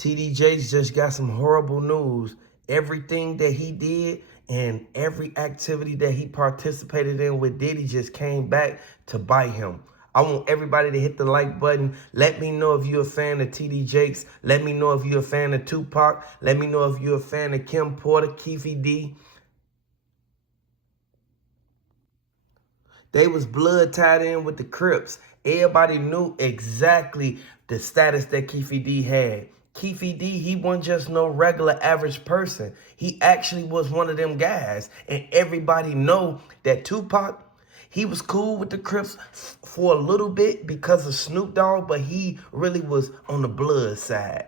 TD Jakes just got some horrible news. Everything that he did and every activity that he participated in with Diddy just came back to bite him. I want everybody to hit the like button. Let me know if you're a fan of TD Jakes. Let me know if you're a fan of Tupac. Let me know if you're a fan of Kim Porter, Keefe D. They was blood tied in with the Crips. Everybody knew exactly the status that Keefe D had. Keefe D, he wasn't just no regular average person. He actually was one of them guys. And everybody know that Tupac, he was cool with the Crips for a little bit because of Snoop Dogg, but he really was on the blood side.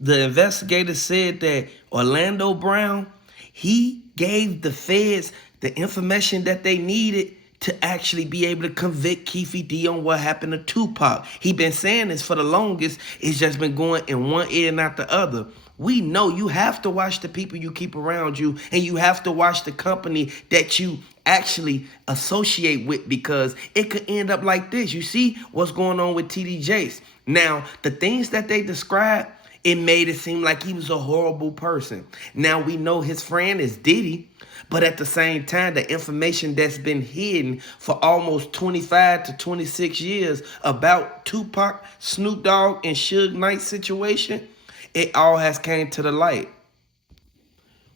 The investigators said that Orlando Brown, he gave the feds the information that they needed to actually be able to convict Keefe D on what happened to Tupac. He been saying this for the longest. It's just been going in one ear, not the other. We know you have to watch the people you keep around you, and you have to watch the company that you actually associate with, because it could end up like this. You see what's going on with TD Jakes. Now, the things that they described, it made it seem like he was a horrible person. Now we know his friend is Diddy, but at the same time, the information that's been hidden for almost 25 to 26 years about Tupac, Snoop Dogg, and Suge Knight's situation, it all has came to the light.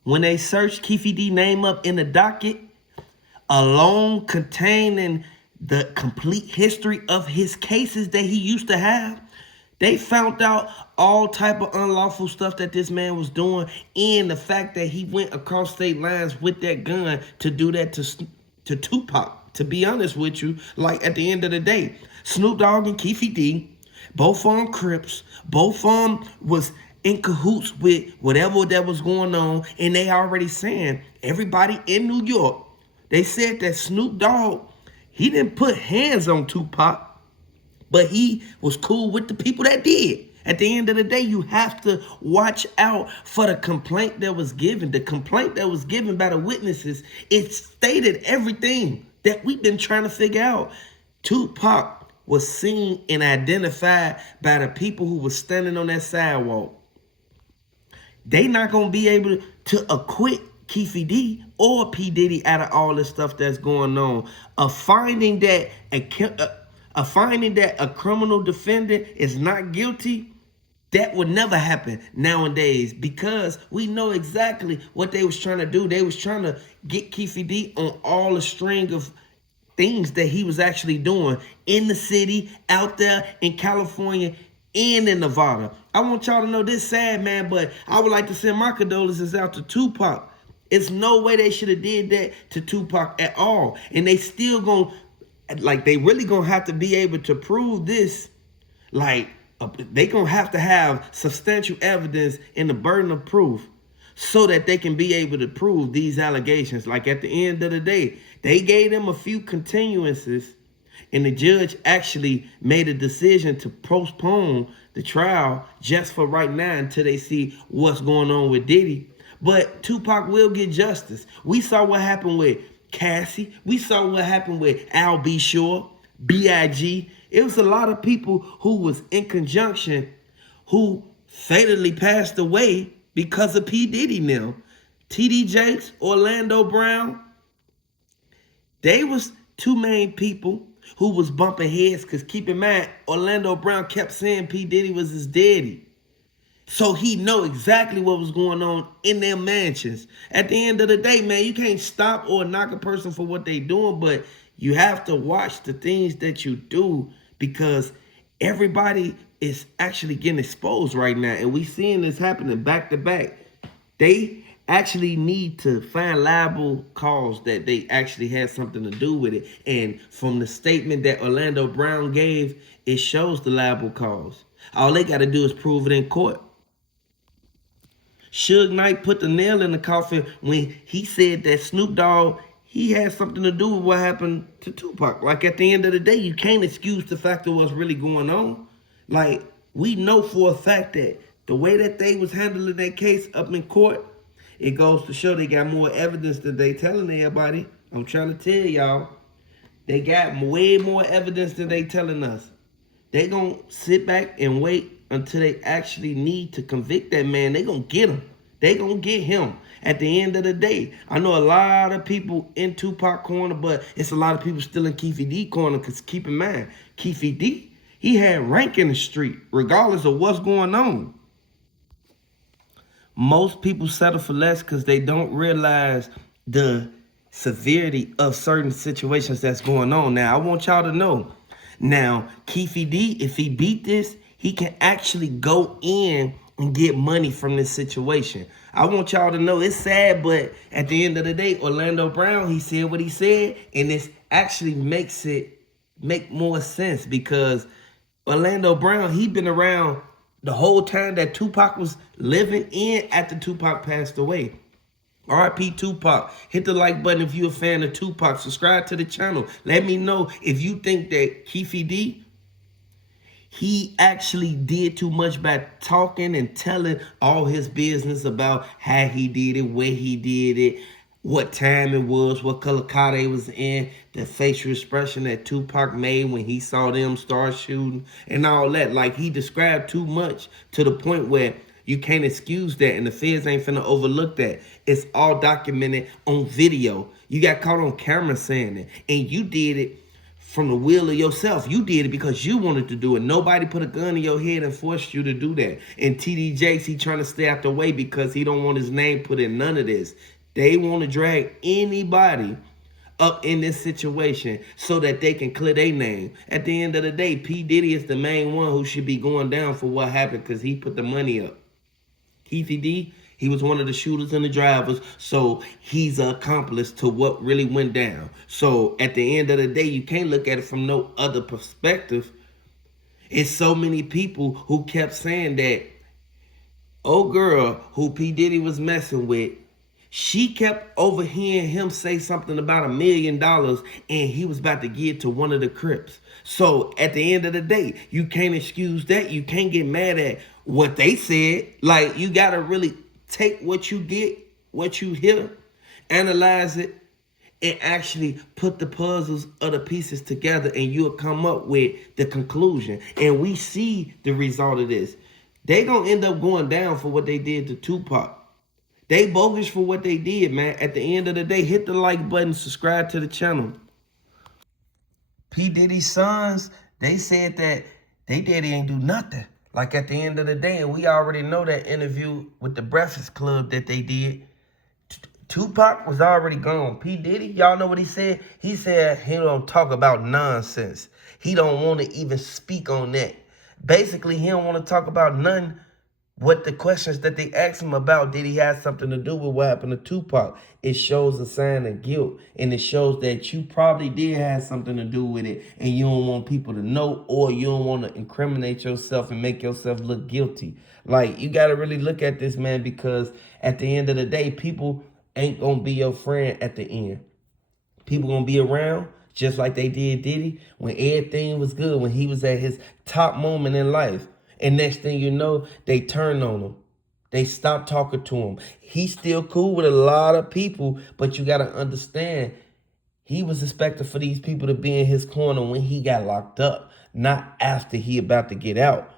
When they searched Keefe D name up in the docket, alone containing the complete history of his cases that he used to have, they found out all type of unlawful stuff that this man was doing, and the fact that he went across state lines with that gun to do that to Tupac. To be honest with you, like at the end of the day, Snoop Dogg and Keefe D, both on Crips, both was in cahoots with whatever that was going on, and they already saying, everybody in New York, they said that Snoop Dogg, he didn't put hands on Tupac, but he was cool with the people that did. At the end of the day, you have to watch out for the complaint that was given. The complaint that was given by the witnesses, it stated everything that we've been trying to figure out. Tupac was seen and identified by the people who were standing on that sidewalk. They not going to be able to acquit Keefe D or P. Diddy out of all this stuff that's going on. A finding that a criminal defendant is not guilty, that would never happen nowadays, because we know exactly what they was trying to do. They was trying to get Keefe D on all the string of things that he was actually doing in the city, out there in California, and in Nevada. I want y'all to know this sad, man, but I would like to send my condolences out to Tupac. It's no way they should have did that to Tupac at all. And they still gonna, like, they really gonna have to be able to prove this. Like, they gonna have to have substantial evidence and the burden of proof so that they can be able to prove these allegations. Like, at the end of the day, they gave them a few continuances, and the judge actually made a decision to postpone the trial just for right now until they see what's going on with Diddy. But Tupac will get justice. We saw what happened with Cassie. We saw what happened with Al B. Shore, B.I.G. It was a lot of people who was in conjunction who fatally passed away because of P. Diddy now. TD Jakes, Orlando Brown, they was two main people who was bumping heads, because keep in mind, Orlando Brown kept saying P. Diddy was his daddy. So he know exactly what was going on in their mansions. At the end of the day, man, you can't stop or knock a person for what they doing, but you have to watch the things that you do, because everybody is actually getting exposed right now. And we seeing this happening back to back. They actually need to find liable cause that they actually had something to do with it. And from the statement that Orlando Brown gave, it shows the liable cause. All they got to do is prove it in court. Suge Knight put the nail in the coffin when he said that Snoop Dogg, he had something to do with what happened to Tupac. Like, at the end of the day, you can't excuse the fact of what's really going on. Like, we know for a fact that the way that they was handling that case up in court, it goes to show they got more evidence than they telling everybody. I'm trying to tell y'all, they got way more evidence than they telling us. They gonna sit back and wait until they actually need to convict that man. They gonna get him. They gonna get him. At the end of the day, I know a lot of people in Tupac corner, but it's a lot of people still in Keefe D corner. Cause keep in mind, Keefe D, he had rank in the street, regardless of what's going on. Most people settle for less because they don't realize the severity of certain situations that's going on. Now, I want y'all to know. Now, Keefe D, if he beat this, he can actually go in and get money from this situation. I want y'all to know it's sad, but at the end of the day, Orlando Brown, he said what he said, and this actually makes it make more sense because Orlando Brown, he been around the whole time that Tupac was living in after Tupac passed away. R.I.P. Tupac. Hit the like button if you're a fan of Tupac. Subscribe to the channel. Let me know if you think that Keefe D, he actually did too much by talking and telling all his business about how he did it, where he did it, what time it was, what color car they was in, the facial expression that Tupac made when he saw them start shooting, and all that. Like, he described too much to the point where you can't excuse that, and the feds ain't finna overlook that. It's all documented on video. You got caught on camera saying it, and you did it from the will of yourself. You did it because you wanted to do it. Nobody put a gun in your head and forced you to do that. And TD Jakes, he trying to stay out the way because he don't want his name put in none of this. They want to drag anybody up in this situation so that they can clear their name. At the end of the day, P. Diddy is the main one who should be going down for what happened because he put the money up. Keefe D, he was one of the shooters and the drivers, so he's an accomplice to what really went down. So at the end of the day, you can't look at it from no other perspective. It's so many people who kept saying that old girl who P. Diddy was messing with, she kept overhearing him say something about $1 million and he was about to give to one of the Crips. So at the end of the day, you can't excuse that. You can't get mad at what they said. Like, you got to really take what you get, what you hear, analyze it, and actually put the puzzles of the pieces together, and you'll come up with the conclusion. And we see the result of this. They gonna end up going down for what they did to Tupac. They bogus for what they did, man. At the end of the day, hit the like button, subscribe to the channel. P. Diddy's sons, they said that they daddy ain't do nothing. Like, at the end of the day, and we already know that interview with the Breakfast Club that they did. Tupac was already gone. P. Diddy, y'all know what he said? He said he don't talk about nonsense. He don't want to even speak on that. Basically, he don't want to talk about none. What the questions that they asked him about, did he have something to do with what happened to Tupac? It shows a sign of guilt, and it shows that you probably did have something to do with it, and you don't want people to know, or you don't want to incriminate yourself and make yourself look guilty. Like, you got to really look at this, man, because at the end of the day, people ain't going to be your friend at the end. People going to be around just like they did Diddy when everything was good, when he was at his top moment in life. And next thing you know, they turn on him. They stop talking to him. He's still cool with a lot of people, but you got to understand, he was expected for these people to be in his corner when he got locked up, not after he about to get out.